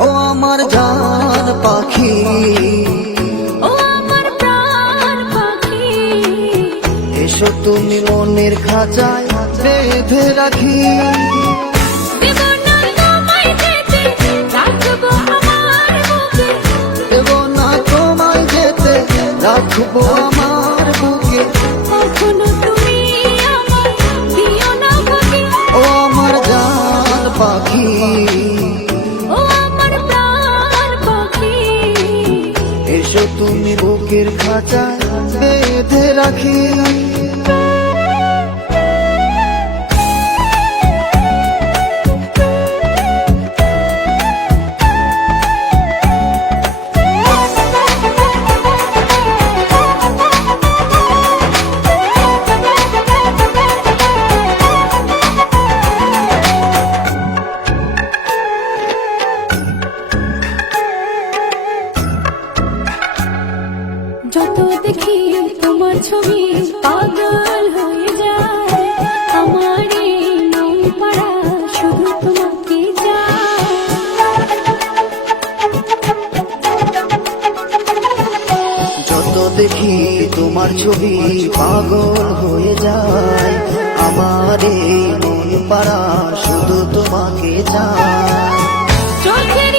ও আমার জান পাখি। ও আমার প্রাণ পাখি। এসো তুমি মনের খাঁচায় বেঁধে রাখি। রাখব আমার বুকে। আমার কখনো তুমি আমায় দিও না ও আমার জান পাখি। তুমি বুকের খাঁচা বেঁধে রাখি। যত দেখি তোমার ছবি পাগল হয়ে যায়। আমার যত দেখি তোমার ছবি পাগল হয়ে যায়। আমার এই মন পাড়া শুধু তোমাকে চায়।